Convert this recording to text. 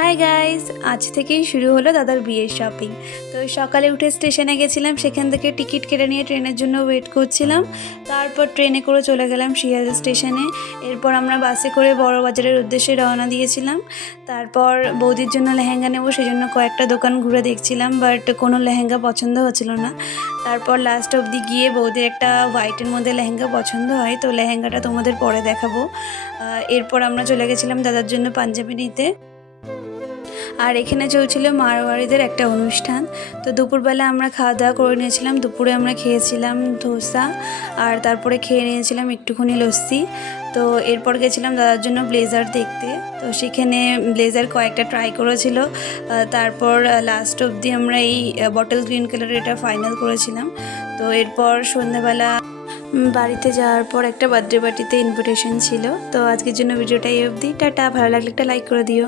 Hi guys, আজ থেকেই শুরু হলো দাদার বিয়ের শপিং। তো সকালে উঠে স্টেশনে গেছিলাম, সেখান থেকে টিকিট কেটে নিয়ে ট্রেনের জন্য ওয়েট করছিলাম। তারপর ট্রেনে করে চলে গেলাম শিয়ালদা স্টেশনে। এরপর আমরা বাসে করে বড় বাজারের উদ্দেশ্যে রওনা দিয়েছিলাম। তারপর বৌদির জন্য লেহেঙ্গা নেব, সেই জন্য কয়েকটা দোকান ঘুরে দেখছিলাম, বাট কোনো লেহেঙ্গা পছন্দ হচ্ছিল না। তারপর লাস্ট অবধি গিয়ে বৌদির একটা হোয়াইটের মধ্যে লেহেঙ্গা পছন্দ হয়, তো লেহেঙ্গাটা তোমাদের পরে দেখাবো। এরপর আমরা চলে গেছিলাম দাদার জন্য পাঞ্জাবি নিতে। আর এখানে চলছিল মারওয়ারিদের একটা অনুষ্ঠান। তো দুপুরবেলা আমরা খাওয়া দাওয়া করে নিয়েছিলাম। দুপুরে আমরা খেয়েছিলাম ধোসা, আর তারপরে খেয়ে নিয়েছিলাম একটুখানি লস্যি। তো এরপর গেছিলাম দাদার জন্য ব্লেজার দেখতে। তো সেখানে ব্লেজার কয়েকটা ট্রাই করেছিল। তারপর লাস্ট অবধি আমরা এই বটল গ্রিন কালারের এটা ফাইনাল করেছিলাম। তো এরপর সন্ধ্যাবেলা বাড়িতে যাওয়ার পর একটা বার্থডে পার্টিতে ইনভিটেশন ছিল। তো আজকের জন্য ভিডিওটা এই অবধি। টাটা, ভালো লাগলে একটা লাইক করে দিও।